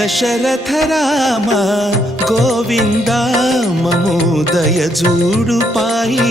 దశరథ రామ గోవింద మమోదయ జూడు పాయి